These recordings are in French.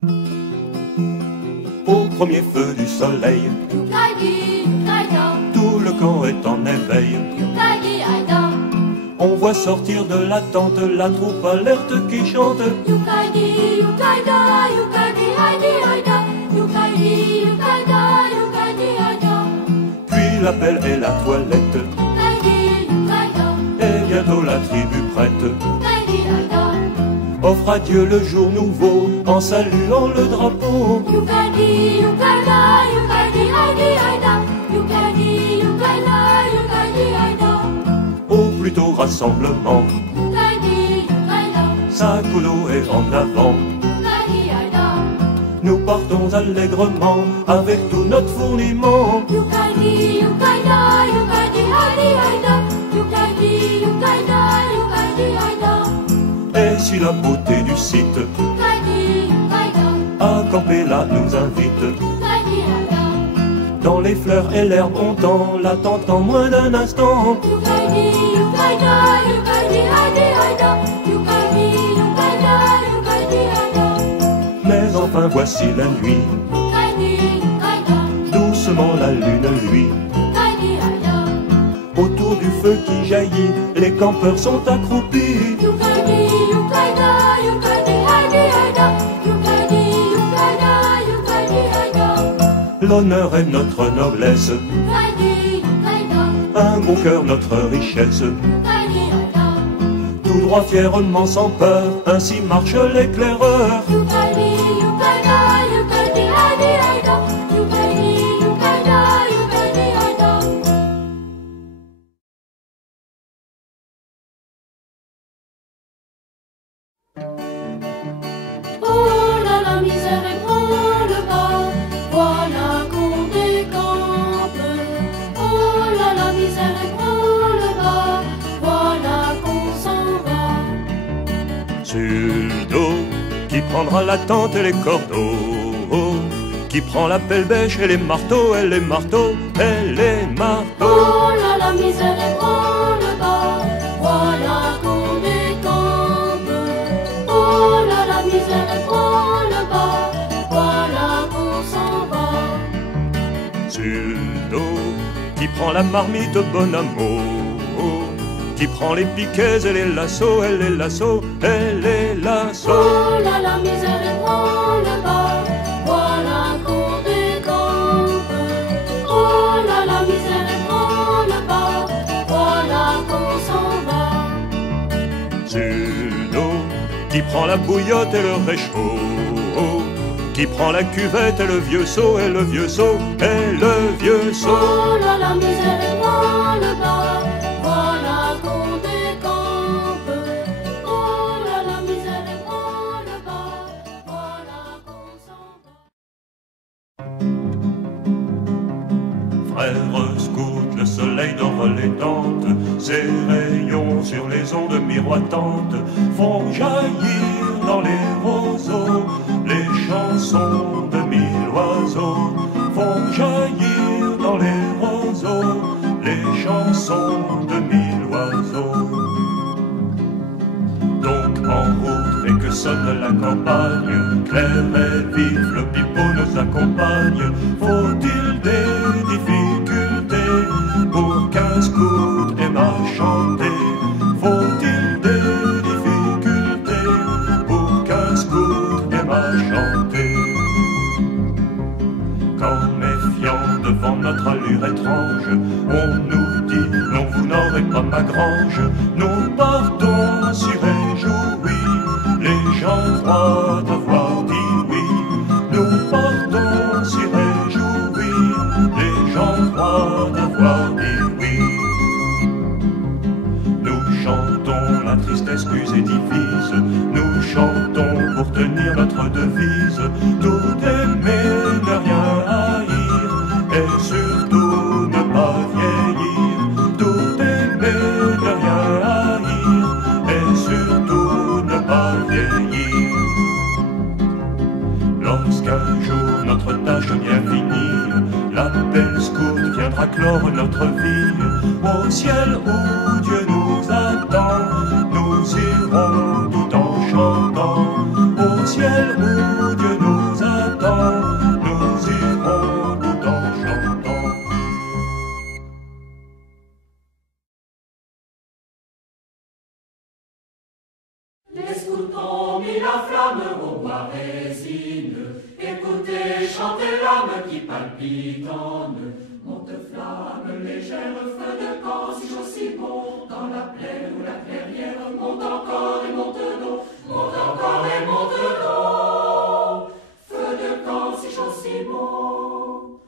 Au premier feu du soleil, tout le camp est en éveil. On voit sortir de la tente la troupe alerte qui chante. Puis l'appel et la toilette, et bientôt la tribu prête offre à Dieu le jour nouveau en saluant le drapeau. Au plus tôt rassemblement, Sakulo est en avant. Nous partons allègrement avec tout notre fourniment. Et si la beauté du site à camper là nous invite, dans les fleurs et l'herbe on tend la tente en moins d'un instant. Mais enfin voici la nuit, doucement la lune luit. Autour du feu qui jaillit, les campeurs sont accroupis. L'honneur est notre noblesse, un bon cœur notre richesse. Tout droit fièrement sans peur, ainsi marche l'éclaireur. Sur le dos, qui prendra la tente et les cordeaux, qui prend la pelle bêche et les marteaux, et les marteaux, et les marteaux. Oh là la misère et branle-bas, voilà qu'on décampe. Oh là la misère et branle-bas, voilà qu'on s'en va. Sur le dos, qui prend la marmite bon amour, qui prend les piquets et les lassos, et les lassos, et les lassos. Oh là la misère et branle-bas, voilà qu'on décampe. Oh là la misère et branle-bas, voilà qu'on s'en va. Sur le dos, qui prend la bouillotte et le réchaud, qui prend la cuvette et le vieux seau, et le vieux seau, et le vieux seau. Oh là la misère et branle-bas, voilà qu'on décampe. Oh là la misère et branle-bas, voilà qu'on s'en va. Frères scouts, le soleil dort les tentes, ses rayons sur les ondes miroitantes font jaillir dans les roseaux les chansons de mille oiseaux, font jaillir dans les roseaux les chansons de mille oiseaux. Donc en route et que sonne la campagne, clair et vif, le pipeau nous accompagne. Faut-il des difficultés pour qu'un scout aime à chanter? Faut-il des difficultés pour qu'un scout aime à chanter? Quand méfiant devant notre allure étrange, on nous dit non vous n'aurez pas ma grange, nous partons si réjouis, les gens croient avoir dit oui. Nous partons si réjouis, les gens croient avoir dit oui. Nous chantons la tristesse use et divise, nous chantons pour tenir notre devise, tout aimer, ne rien haïr, et surtout ne pas vieillir. Tout aimer, ne rien haïr, et surtout ne pas vieillir. Lorsqu'un jour notre tâche bien finie, l'appel scout viendra clore notre vie. Au ciel où Dieu nous attend, nous irons tout en chantant. Au ciel où Dieu nous aux bois résineux. Écoutez, chantez l'âme qui palpite en eux. Monte flamme légère, feu de camp, si chaud si bon, dans la plaine ou la clairière, monte encore et monte d'eau, monte encore et monte d'eau. Feu de camp, si chaud si bon.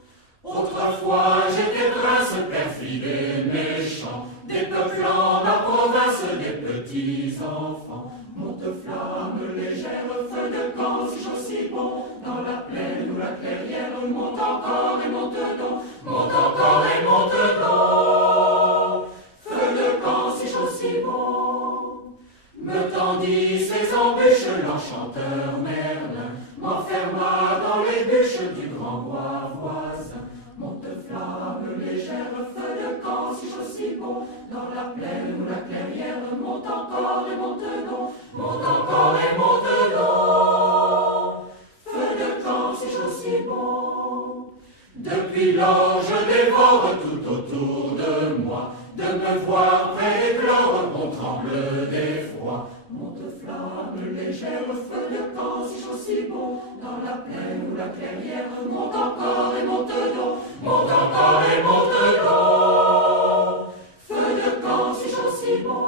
Autrefois j'étais prince perfide et méchant, dépeuplant ma province des petits enfants. Monte flamme légère, feu de camp, si chaud si bon, dans la plaine ou la clairière, monte encore et monte d'eau, monte encore et monte d'eau. Feu de camp, si chaud si bon. Me tendit ses embûches l'enchanteur Merlin, m'enferma dans les bûches du grand bois voisin. Monte flamme légère, feu de camp, si chaud si bon, dans la plaine ou la clairière, monte encore et monte d'eau, monte encore et monte d'eau. Feu de camp, si chaud si bon. Depuis lors je dévore tout autour de moi, de me voir près éclore, on tremble d'effroi. Monte flamme légère, feu de camp, si chaud si bon, dans la plaine ou la clairière, monte encore et monte d'eau, monte encore et monte d'eau. Feu de camp, si chaud si bon.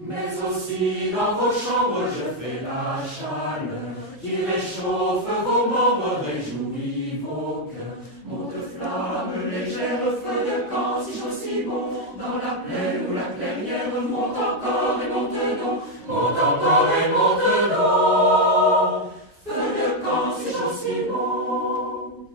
Mais aussi dans vos chambres je fais la chaleur, qui réchauffe vos membres, réjouit vos cœurs. Monte flamme légère, feu de camp, si chaud si bon, dans la plaine ou la clairière, monte encore et monte d'eau, monte encore et monte d'eau. Feu de camp, si chaud si bon.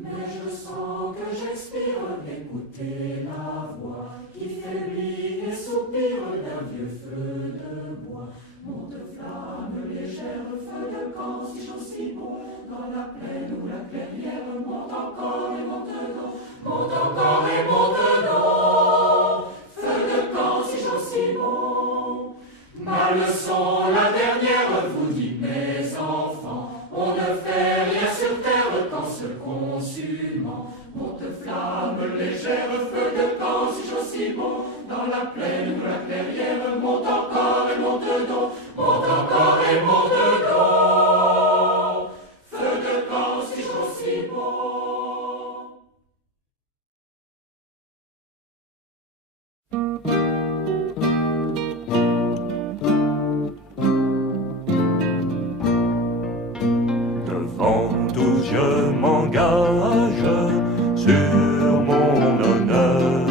Mais je sens que j'expire, écoutez la voix qui faiblit et soupire d'un vieux feu de bois. Monte flamme légère, feu de camp, si chaud si bon, dans la plaine ou la clairière, monte encore et monte d'eau, monte encore et monte d'eau. Feu de camp, si chaud si bon. Ma leçon, la dernière, vous dit mes enfants, on ne fait rien sur terre qu'en se consumant. Monte flamme légère, feu de camp, si chaud si bon, dans la plaine ou la clairière, monte encore et monte d'eau, monte encore et monte d'eau. Feu de camp, si chaud si bon. Devant tous je m'engage sur mon honneur,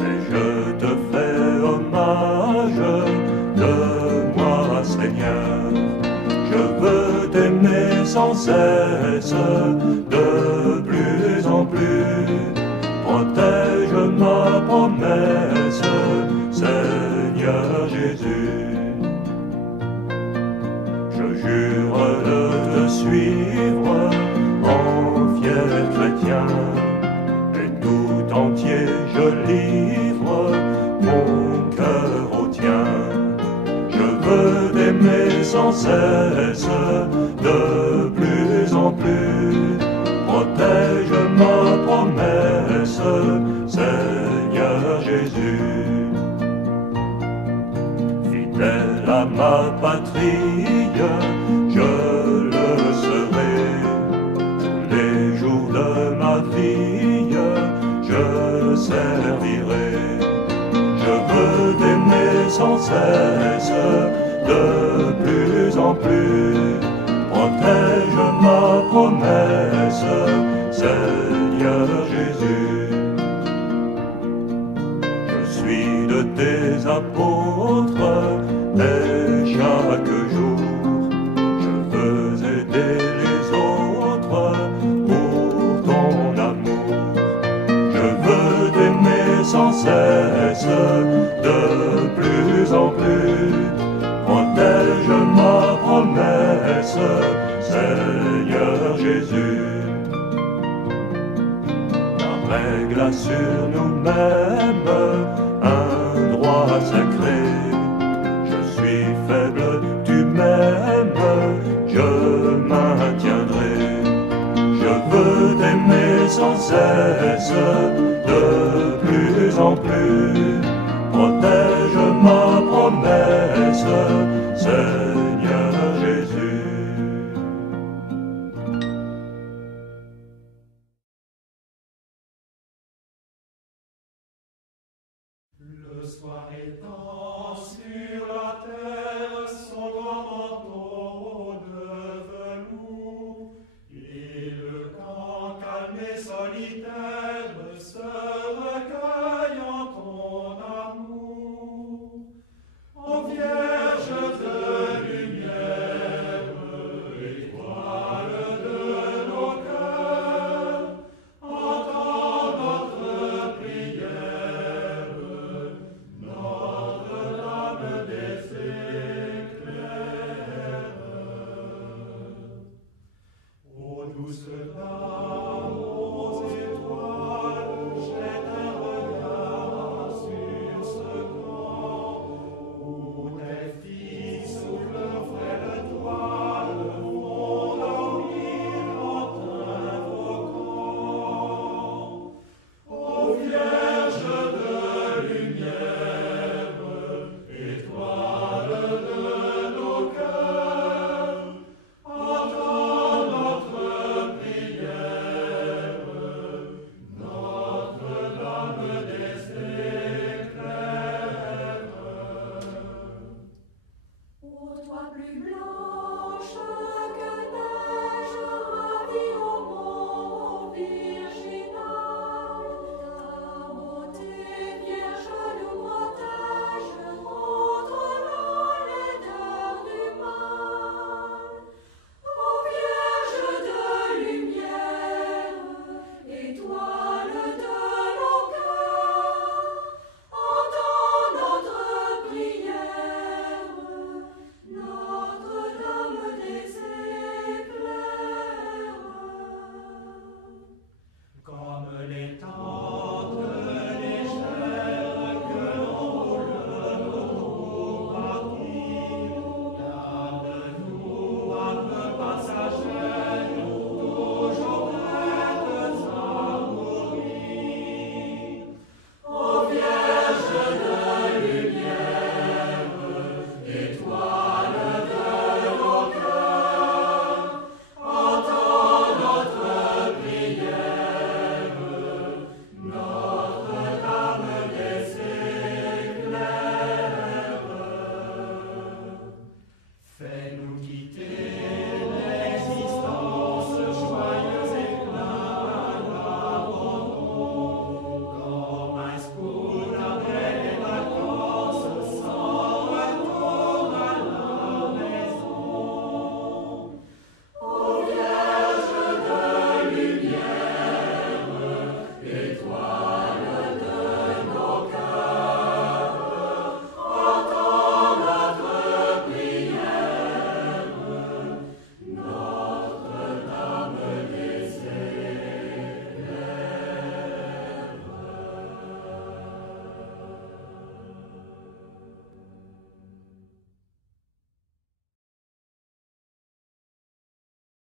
et je te fais hommage de moi, Seigneur. Je veux t'aimer sans cesse, de plus en plus. Protège ma promesse, Seigneur Jésus. Je jure de te suivre en fier chrétien, et tout entier je livre mon cœur au tien. Je veux t'aimer sans cesse, de plus en plus. Protège ma promesse, Seigneur Jésus. Fidèle à ma patrie, je le serai. Tous les jours de ma vie, je servirai. Je veux t'aimer sans cesse, de plus en plus. Protège ma promesse, Seigneur Jésus. Je suis de tes apôtres, et chaque jour je veux aider les autres pour ton amour. Je veux t'aimer sans cesse, de plus en plus. Protège ma promesse, Seigneur Jésus. La règle sur nous-mêmes un droit sacré. Je suis faible, tu m'aimes, je maintiendrai. Je veux t'aimer sans cesse, de plus en plus. Protège ma promesse, Seigneur Jésus. cela